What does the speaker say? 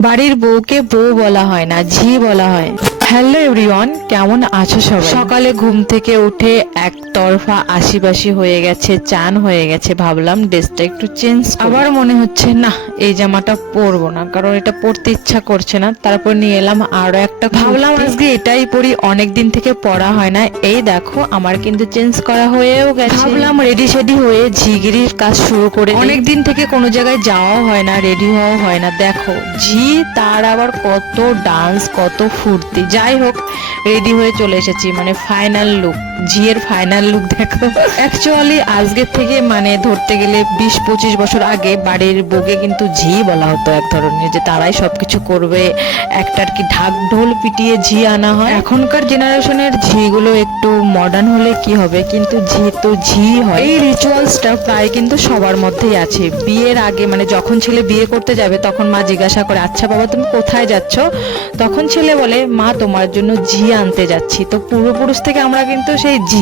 বাড়ির বউকে বউ বলা হয় না ঝি বলা হয়। হ্যালো এভরিওয়ান কেমন আছো সবাই? সকালে ঘুম থেকে উঠে একতরফা আশিবাসি হয়ে গেছে চান হয়ে গেছে ভাবলাম ড্রেসটা একটু চেঞ্জ আবার মনে হচ্ছে না এই জামাটা পরবো না কারণ এটা পরতে ইচ্ছা করছে না। তারপর নিয়ে এলাম আরও একটা ভাবলাম আজকে এটাই পরি অনেক দিন থেকে পরা হয় না। এই দেখো আমার কিন্তু চেঞ্জ করা হয়েও গেছে। ভাবলাম রেডি সেডি হয়ে ঝিগিরির কাজ শুরু করে অনেক দিন থেকে কোনো জায়গায় যাওয়াও হয় না রেডি হওয়াও হয় না। দেখো ঝি তার আবার কত ডান্স কত ফুর্তি। যাই হোক রেডি হয়ে চলে এসেছি মানে ফাইনাল লুক ঝিয়ের ফাইনাল লুক দেখো। অ্যাকচুয়ালি আজকের থেকে মানে ধরতে গেলে বিশ পঁচিশ বছর আগে বাড়ির বউকে কিন্তু ঝি বলা হতো এক ধরনের, যে তারাই সবকিছু করবে, একটার কি ঢাক ঢোল পিটিয়ে ঝি আনা হয়। এখনকার জেনারেশনের ঝিগুলো একটু মডার্ন হলে কি হবে, কিন্তু ঝি তো ঝি হয়। এই রিচুয়ালসটা প্রায় কিন্তু সবার মধ্যেই আছে। বিয়ের আগে মানে যখন ছেলে বিয়ে করতে যাবে, তখন মা জিজ্ঞাসা করে আচ্ছা বাবা, তুমি কোথায় যাচ্ছ? তখন ছেলে বলে, মা তোমার জন্য জি আনতে যাচ্ছি। তো পূর্বপুরুষ থেকে আমরা কিন্তু সেই ঝি